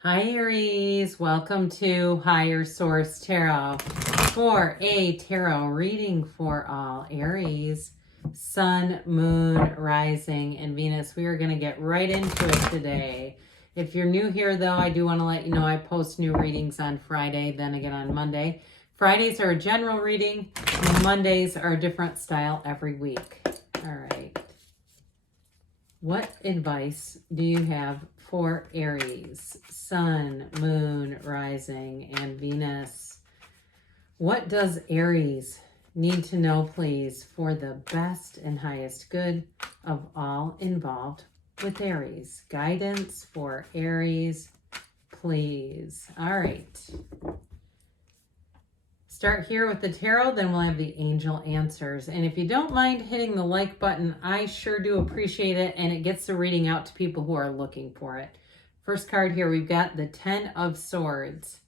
Hi Aries, welcome to Higher Source Tarot for a tarot reading for all Aries, Sun, Moon, Rising, and Venus. We are going to get right into it today. If you're new here though, I do want to let you know I post new readings on Friday, then again on Monday. Fridays are a general reading, Mondays are a different style every week. All right. What advice do you have for Aries, Sun, Moon, Rising, and Venus? What does Aries need to know, please, for the best and highest good of all involved with Aries? Guidance for Aries, please. All right. Start here with the tarot, then we'll have the angel answers. And if you don't mind hitting the like button, I sure do appreciate it, and it gets the reading out to people who are looking for it. First card here, we've got the 10 of Swords,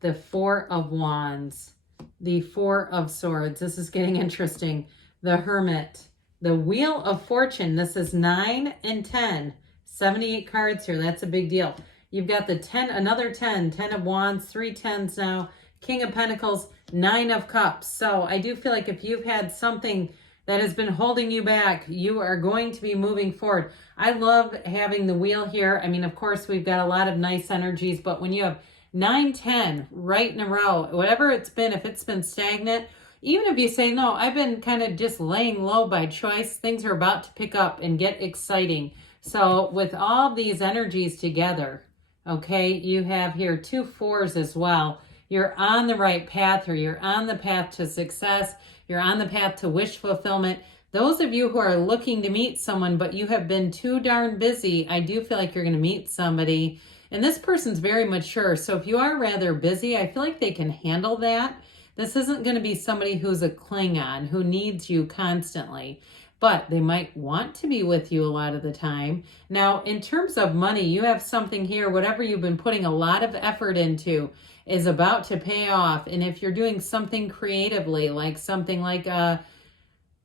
the 4 of Wands, the 4 of Swords. This is getting interesting. The Hermit, the Wheel of Fortune. This is 9 and 10. 78 cards here. That's a big deal. You've got the 10, another 10, 10 of Wands, 3 10s now. King of Pentacles, 9 of Cups. So I do feel like if you've had something that has been holding you back, you are going to be moving forward. I love having the wheel here. I mean, of course, we've got a lot of nice energies, but when you have 9, 10 right in a row, whatever it's been, if it's been stagnant, even if you say, no, I've been kind of just laying low by choice, things are about to pick up and get exciting. So with all these energies together, okay, you have here 2 4s as well. You're on the right path, or you're on the path to success. You're on the path to wish fulfillment. Those of you who are looking to meet someone, but you have been too darn busy, I do feel like you're going to meet somebody. And this person's very mature. So if you are rather busy, I feel like they can handle that. This isn't going to be somebody who's a Klingon, who needs you constantly. But they might want to be with you a lot of the time. Now, in terms of money, you have something here, whatever you've been putting a lot of effort into is about to pay off. And if you're doing something creatively, like something like a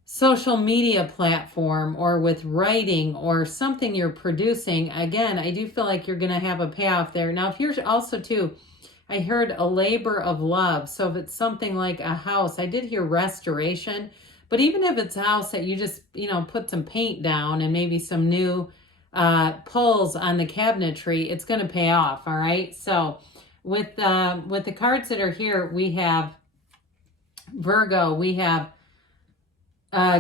social media platform, or with writing, or something you're producing, again, I do feel like you're going to have a payoff there. Now, if you're also too, I heard a labor of love. So if it's something like a house, I did hear restoration. But even if it's a house that you just, put some paint down and maybe some new pulls on the cabinetry, it's going to pay off, all right? So with the cards that are here, we have Virgo, we have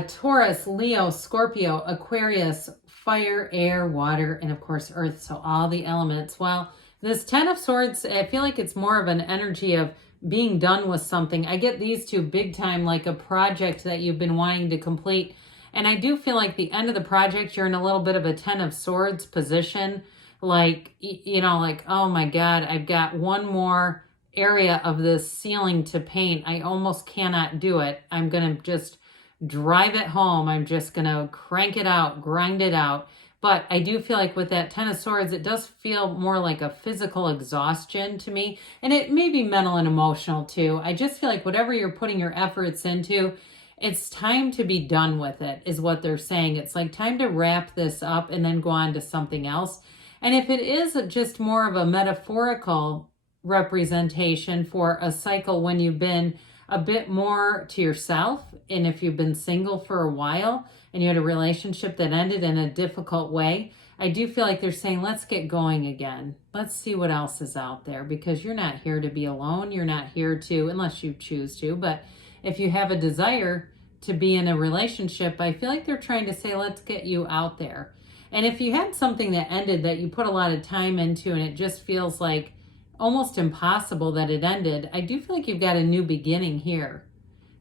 Taurus, Leo, Scorpio, Aquarius, fire, air, water, and of course earth. So all the elements. Well, this 10 of Swords, I feel like it's more of an energy of being done with something. I get these two big time, like a project that you've been wanting to complete. And I do feel like the end of the project, you're in a little bit of a 10 of Swords position. Like, like, oh my God, I've got one more area of this ceiling to paint. I almost cannot do it. I'm going to just drive it home. I'm just going to crank it out, grind it out. But I do feel like with that 10 of Swords, it does feel more like a physical exhaustion to me. And it may be mental and emotional too. I just feel like whatever you're putting your efforts into, it's time to be done with it, is what they're saying. It's like time to wrap this up and then go on to something else. And if it is just more of a metaphorical representation for a cycle when you've been a bit more to yourself, and if you've been single for a while and you had a relationship that ended in a difficult way, I do feel like they're saying, let's get going again. Let's see what else is out there, because you're not here to be alone. You're not here to, unless you choose to, but if you have a desire to be in a relationship, I feel like they're trying to say, let's get you out there. And if you had something that ended that you put a lot of time into and it just feels like almost impossible that it ended, I do feel like you've got a new beginning here.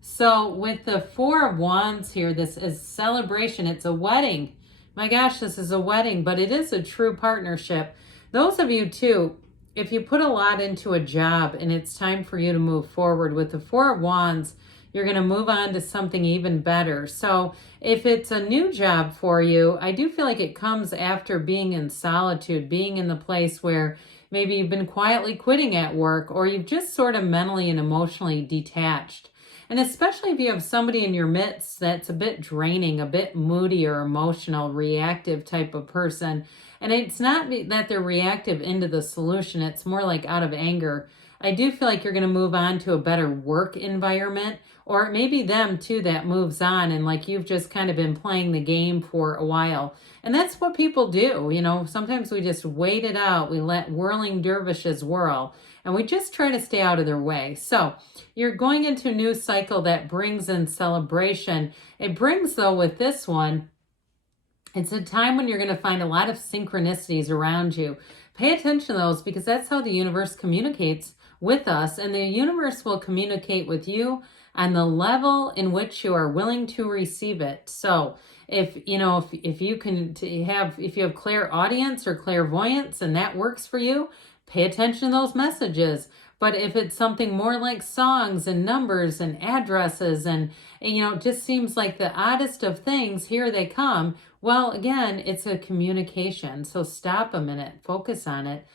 So with the 4 of Wands here, this is celebration. It's a wedding. My gosh, this is a wedding, but it is a true partnership. Those of you too, if you put a lot into a job and it's time for you to move forward, with the 4 of Wands, you're going to move on to something even better. So if it's a new job for you, I do feel like it comes after being in solitude, being in the place where maybe you've been quietly quitting at work, or you've just sort of mentally and emotionally detached. And especially if you have somebody in your midst that's a bit draining, a bit moody or emotional, reactive type of person, And it's not that they're reactive into the solution. It's more like out of anger. I do feel like you're going to move on to a better work environment, or it may be them too that moves on, and like you've just kind of been playing the game for a while. And that's what people do. You know, sometimes we just wait it out. We let whirling dervishes whirl, and we just try to stay out of their way. So you're going into a new cycle that brings in celebration. It brings, though, with this one, it's a time when you're going to find a lot of synchronicities around you. Pay attention to those, because that's how the universe communicates with us, and the universe will communicate with you on the level in which you are willing to receive it. So if you know, if you have clairaudience or clairvoyance and that works for you, pay attention to those messages. But if it's something more like songs and numbers and addresses and you know, it just seems like the oddest of things, here they come. Well, again, it's a communication. So stop a minute, focus on it,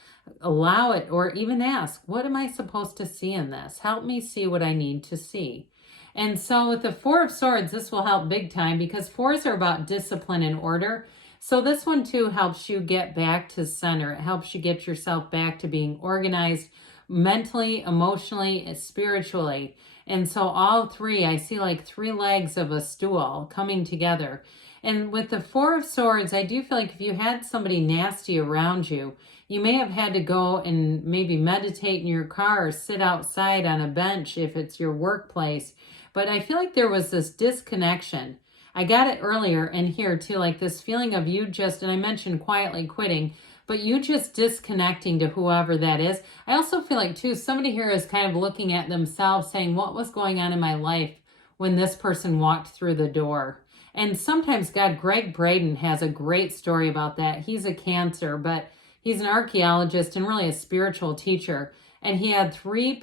allow it, or even ask, what am I supposed to see in this? Help me see what I need to see. And so with the Four of Swords, this will help big time, because fours are about discipline and order. So this one too helps you get back to center. It helps you get yourself back to being organized mentally, emotionally, spiritually. And so all three, I see like three legs of a stool coming together. And with the Four of Swords, I do feel like if you had somebody nasty around you, you may have had to go and maybe meditate in your car or sit outside on a bench if it's your workplace. But I feel like there was this disconnection. I got it earlier and here too, like this feeling of you just, and I mentioned quietly quitting, but you just disconnecting to whoever that is. I also feel like too, somebody here is kind of looking at themselves saying, what was going on in my life when this person walked through the door? And sometimes, Greg Braden has a great story about that. He's a Cancer, but he's an archaeologist and really a spiritual teacher. And he had three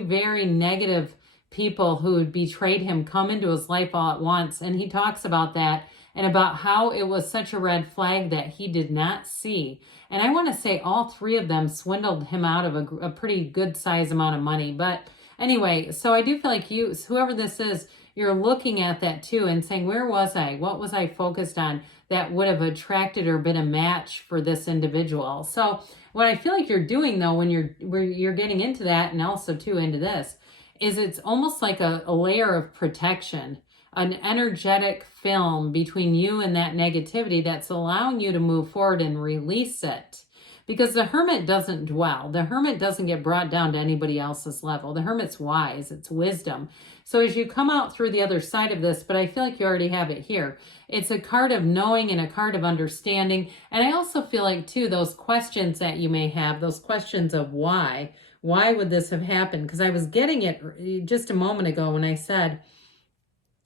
very negative people who had betrayed him come into his life all at once. And he talks about that and about how it was such a red flag that he did not see. And I want to say all three of them swindled him out of a pretty good size amount of money. But anyway, so I do feel like you, whoever this is, you're looking at that too and saying, where was I? What was I focused on that would have attracted or been a match for this individual? So what I feel like you're doing though, when you're getting into that, and also too into this, is it's almost like a layer of protection, an energetic film between you and that negativity that's allowing you to move forward and release it. Because the Hermit doesn't dwell. The Hermit doesn't get brought down to anybody else's level. The Hermit's wise. It's wisdom. So as you come out through the other side of this, but I feel like you already have it here. It's a card of knowing and a card of understanding. And I also feel like, too, those questions that you may have, those questions of why. Why would this have happened? Because I was getting it just a moment ago when I said,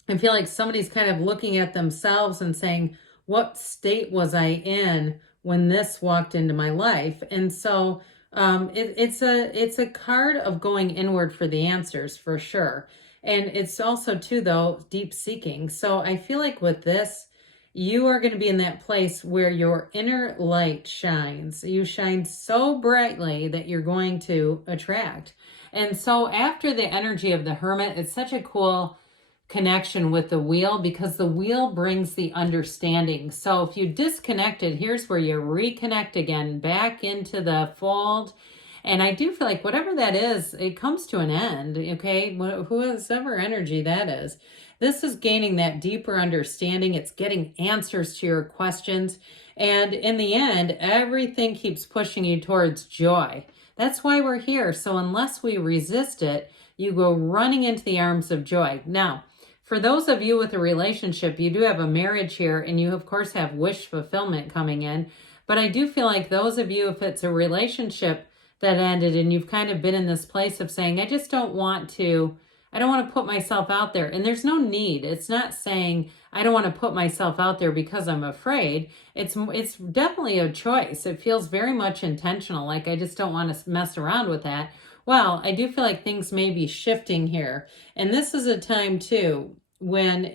I feel like somebody's kind of looking at themselves and saying, what state was I in when this walked into my life? And so it's a card of going inward for the answers, for sure. And it's also too, though, deep seeking. So I feel like with this, you are going to be in that place where your inner light shines. You shine so brightly that you're going to attract. And so after the energy of the Hermit, it's such a cool connection with the Wheel, because the Wheel brings the understanding. So if you disconnected, here's where you reconnect again, back into the fold. And I do feel like whatever that is, it comes to an end, okay? Whoever energy that is. This is gaining that deeper understanding. It's getting answers to your questions. And in the end, everything keeps pushing you towards joy. That's why we're here. So unless we resist it, you go running into the arms of joy. Now, for those of you with a relationship, you do have a marriage here, and you, of course, have wish fulfillment coming in. But I do feel like those of you, if it's a relationship that ended and you've kind of been in this place of saying, I don't want to put myself out there. And there's no need. It's not saying I don't want to put myself out there because I'm afraid. It's definitely a choice. It feels very much intentional. Like I just don't want to mess around with that. Well, I do feel like things may be shifting here. And this is a time too when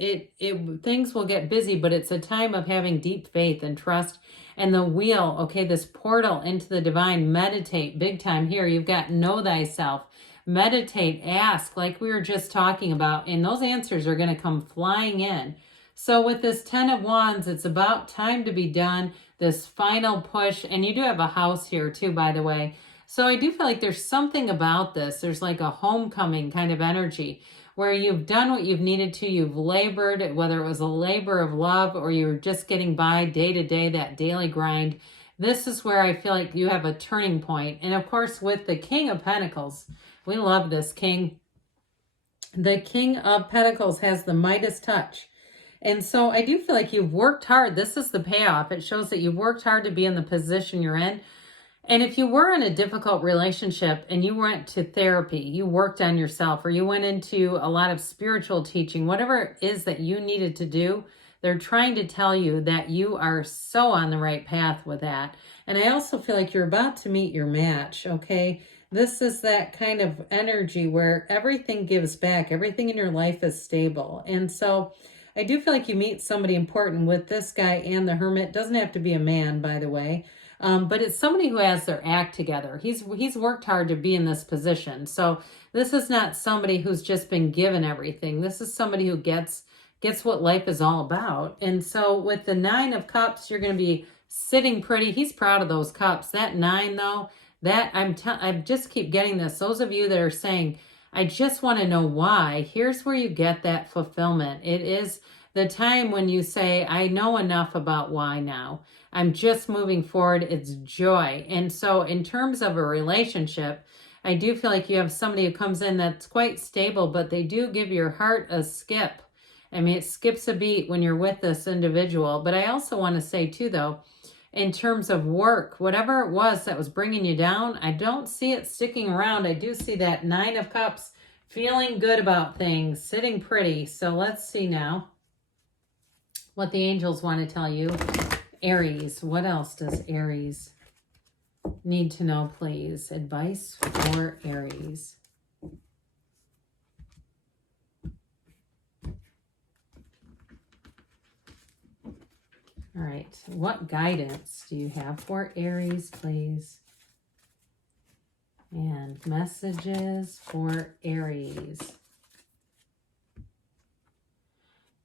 things will get busy, but it's a time of having deep faith and trust. And the Wheel, okay, this portal into the divine, meditate big time here. You've got know thyself, meditate, ask, like we were just talking about, and those answers are going to come flying in. So with this 10 of Wands, it's about time to be done. this final push. And you do have a house here too, by the way. So I do feel like there's something about this. There's like a homecoming kind of energy where you've done what you've needed to. You've labored, whether it was a labor of love or you're just getting by day to day, that daily grind. This is where I feel like you have a turning point. And of course, with the King of Pentacles, we love this king. The King of Pentacles has the Midas touch. And so I do feel like you've worked hard. This is the payoff. It shows that you've worked hard to be in the position you're in. And if you were in a difficult relationship and you went to therapy, you worked on yourself, or you went into a lot of spiritual teaching, whatever it is that you needed to do, they're trying to tell you that you are so on the right path with that. And I also feel like you're about to meet your match, okay? This is that kind of energy where everything gives back. Everything in your life is stable. And so I do feel like you meet somebody important with this guy and the Hermit. Doesn't have to be a man, by the way. But it's somebody who has their act together. He's worked hard to be in this position. So this is not somebody who's just been given everything. This is somebody who gets what life is all about. And so with the 9 of Cups, you're going to be sitting pretty. He's proud of those cups. That 9, though, that I just keep getting this. Those of you that are saying, I just want to know why, here's where you get that fulfillment. It is the time when you say, I know enough about why now. I'm just moving forward. It's joy. And so in terms of a relationship, I do feel like you have somebody who comes in that's quite stable, but they do give your heart a skip. I mean, it skips a beat when you're with this individual. But I also want to say too, though, in terms of work, whatever it was that was bringing you down, I don't see it sticking around. I do see that 9 of Cups, feeling good about things, sitting pretty. So let's see now what the angels want to tell you. Aries, what else does Aries need to know, please? Advice for Aries. All right, what guidance do you have for Aries, please? And messages for Aries.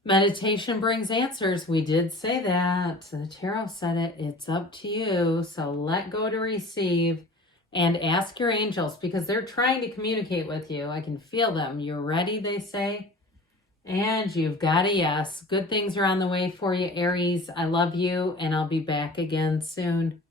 Meditation brings answers. We did say that. The tarot said it. It's up to you. So let go to receive and ask your angels, because they're trying to communicate with you. I can feel them. You're ready, they say. And you've got a yes. Good things are on the way for you, Aries. I love you, and I'll be back again soon.